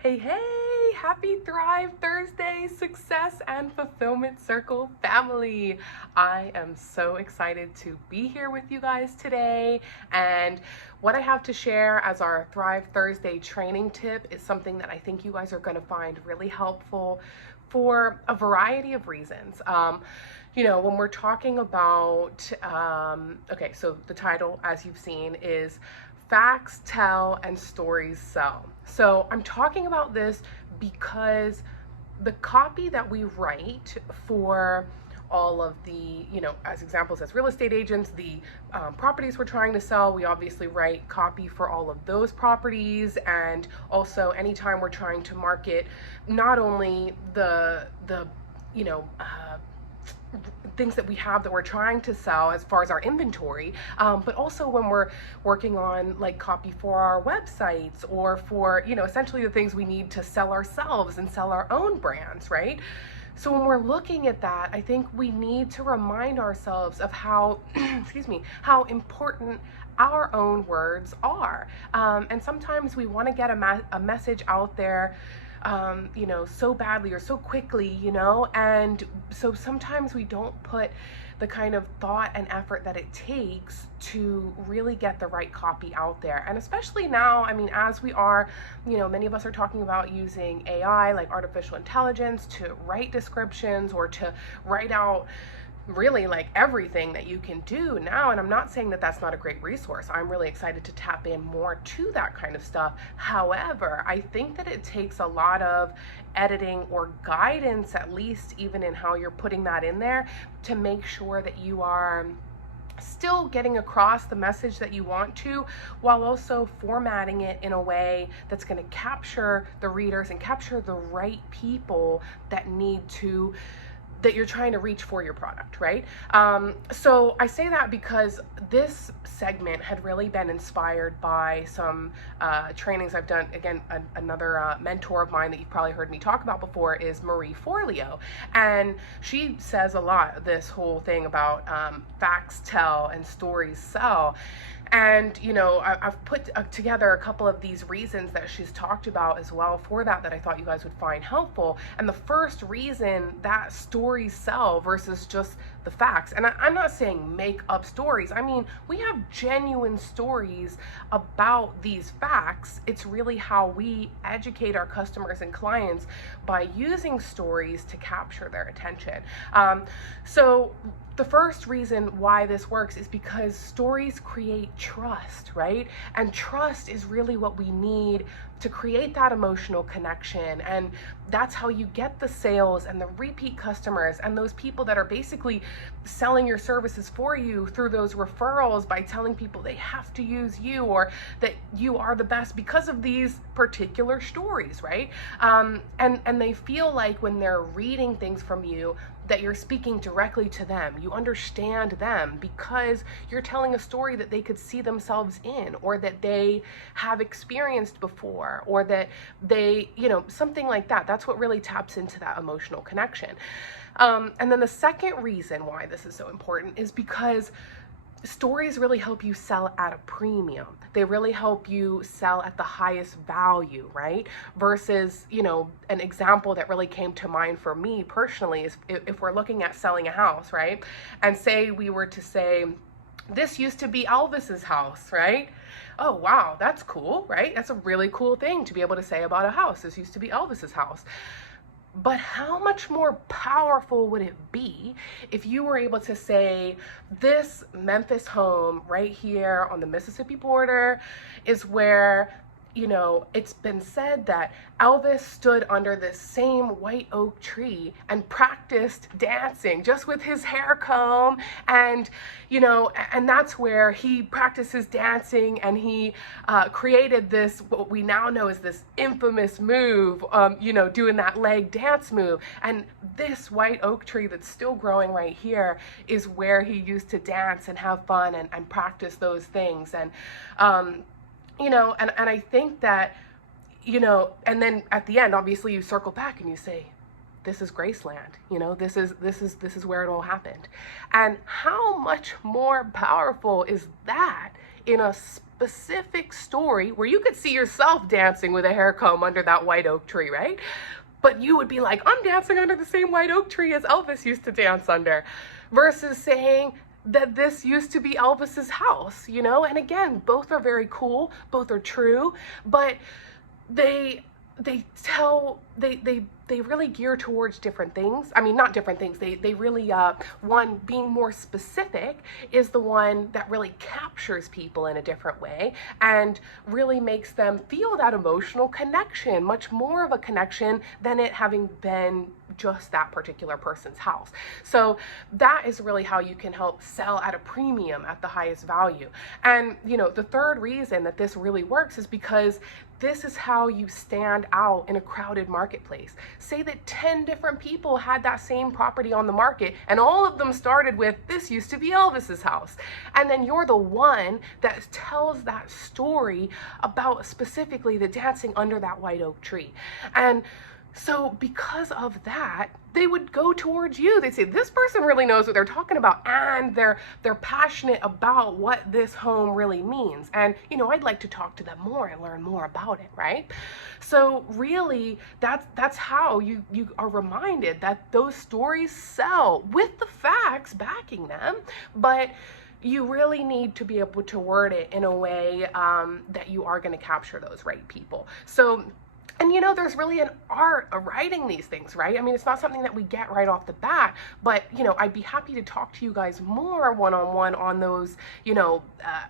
Hey, hey, happy Thrive Thursday, Success and Fulfillment Circle family. I am so excited to be here with you guys today. And what I have to share as our Thrive Thursday training tip is something that I think you guys are going to find really helpful for a variety of reasons. When we're talking about, okay, so the title, as you've seen, is Facts Tell and Stories Sell. So I'm talking about this because the copy that we write for all of the, as examples as real estate agents, the properties we're trying to sell, we obviously write copy for all of those properties. And also anytime we're trying to market not only the you know, things that we have that we're trying to sell as far as our inventory, but also when we're working on like copy for our websites or for, essentially the things we need to sell ourselves and sell our own brands, right? So when we're looking at that, I think we need to remind ourselves of how, excuse me, how important our own words are. And sometimes we want to get a message out there so badly or so quickly, and so sometimes we don't put the kind of thought and effort that it takes to really get the right copy out there. And especially now, I mean, as we are, many of us are talking about using AI, like artificial intelligence, to write descriptions or to write out really like everything that you can do now. And I'm not saying that that's not a great resource. I'm really excited to tap in more to that kind of stuff. However, I think that it takes a lot of editing or guidance, at least even in how you're putting that in there, to make sure that you are still getting across the message that you want to, while also formatting it in a way that's going to capture the readers and capture the right people that you're trying to reach for your product, right? So I say that because this segment had really been inspired by some trainings I've done. Again, another mentor of mine that you've probably heard me talk about before is Marie Forleo. And she says a lot, this whole thing about facts tell and stories sell. And, I've put together a couple of these reasons that she's talked about as well for that I thought you guys would find helpful. And the first reason that stories sell versus just the facts, and I'm not saying make up stories. I mean, we have genuine stories about these facts. It's really how we educate our customers and clients by using stories to capture their attention. So the first reason why this works is because stories create trust, right? And trust is really what we need to create that emotional connection. And that's how you get the sales and the repeat customers and those people that are basically selling your services for you through those referrals by telling people they have to use you or that you are the best because of these particular stories, right? And they feel like when they're reading things from you, that you're speaking directly to them. You understand them because you're telling a story that they could see themselves in, or that they have experienced before, or that they, something like that. That's what really taps into that emotional connection. And then the second reason why this is so important is because stories really help you sell at a premium. They really help you sell at the highest value, right? Versus, an example that really came to mind for me personally is if we're looking at selling a house, right? And say we were to say, this used to be Elvis's house, right? Oh, wow, that's cool, right? That's a really cool thing to be able to say about a house. This used to be Elvis's house. But how much more powerful would it be if you were able to say, this Memphis home right here on the Mississippi border is where, it's been said that Elvis stood under this same white oak tree and practiced dancing just with his hair comb. And, and that's where he practices dancing, and he created this, what we now know is this infamous move, doing that leg dance move. And this white oak tree that's still growing right here is where he used to dance and have fun and practice those things. And, and I think that, and then at the end, obviously you circle back and you say, this is Graceland, this is where it all happened. And how much more powerful is that in a specific story where you could see yourself dancing with a hair comb under that white oak tree, right? But you would be like, I'm dancing under the same white oak tree as Elvis used to dance under, versus saying that this used to be Elvis's house, you know? And again, both are very cool, both are true, but they they really gear towards different things. I mean, not different things. They really, one being more specific is the one that really captures people in a different way and really makes them feel that emotional connection, much more of a connection than it having been just that particular person's house. So that is really how you can help sell at a premium at the highest value. And, you know, the third reason that this really works is because this is how you stand out in a crowded marketplace. Say that 10 different people had that same property on the market and all of them started with, this used to be Elvis's house. And then you're the one that tells that story about specifically the dancing under that white oak tree. And so because of that, they would go towards you. They'd say, this person really knows what they're talking about, and they're passionate about what this home really means. And, you know, I'd like to talk to them more and learn more about it, right? So really, that's how you are reminded that those stories sell with the facts backing them, but you really need to be able to word it in a way that you are going to capture those right people. So, and you know, there's really an art of writing these things, right? I mean, it's not something that we get right off the bat, but, you know, I'd be happy to talk to you guys more one-on-one on those, you know,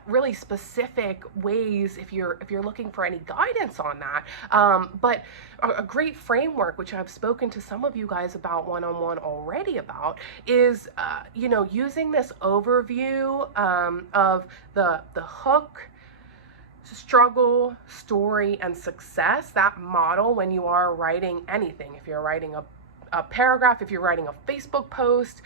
really specific ways if you're looking for any guidance on that. But a great framework, which I've spoken to some of you guys about one-on-one already about, is, you know, using this overview of the hook, struggle, story, and success, that model when you are writing anything. If you're writing a paragraph, if you're writing a Facebook post,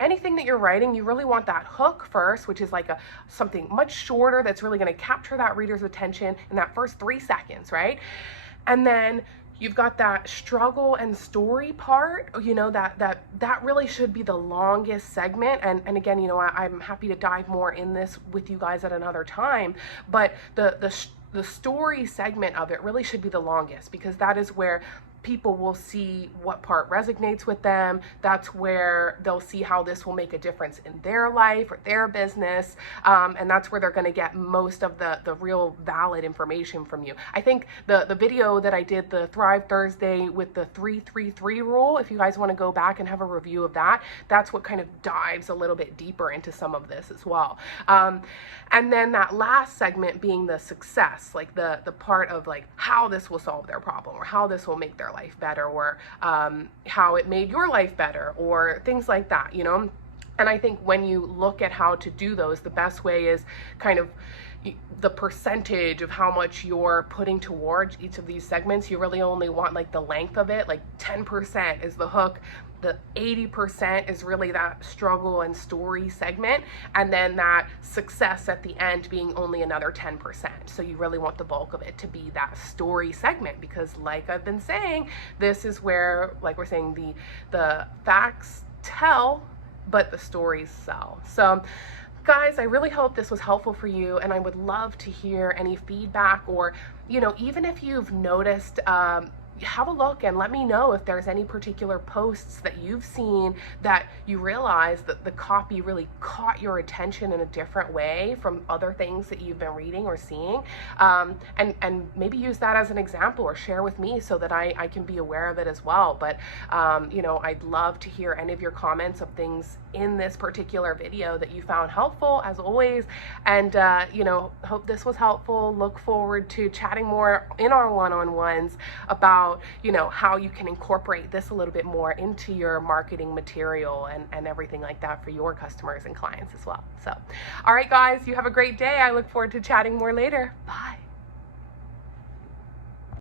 anything that you're writing, you really want that hook first, which is like something much shorter that's really going to capture that reader's attention in that first 3 seconds, right? And then you've got that struggle and story part, you know, that really should be the longest segment. And again, you know, I'm happy to dive more in this with you guys at another time, but the story segment of it really should be the longest, because that is where people will see what part resonates with them. That's where they'll see how this will make a difference in their life or their business. And that's where they're going to get most of the real valid information from you. I think the video that I did, the Thrive Thursday with the 3-3-3 rule, if you guys want to go back and have a review of that, that's what kind of dives a little bit deeper into some of this as well. And then that last segment being the success, like the part of like how this will solve their problem or how this will make their life better, or how it made your life better, or things like that, you know? And I think when you look at how to do those, the best way is kind of the percentage of how much you're putting towards each of these segments. You really only want like the length of it, like 10% is the hook, the 80% is really that struggle and story segment, and then that success at the end being only another 10%. So you really want the bulk of it to be that story segment, because like I've been saying, this is where, like we're saying, the facts tell, but the stories sell. So guys, I really hope this was helpful for you, and I would love to hear any feedback, or, you know, even if you've noticed, have a look and let me know if there's any particular posts that you've seen that you realize that the copy really caught your attention in a different way from other things that you've been reading or seeing, and maybe use that as an example or share with me so that I can be aware of it as well. But you know, I'd love to hear any of your comments of things in this particular video that you found helpful, as always. And you know, hope this was helpful. Look forward to chatting more in our one-on-ones about, you know, how you can incorporate this a little bit more into your marketing material and everything like that for your customers and clients as well. So, all right, guys, you have a great day. I look forward to chatting more later. Bye.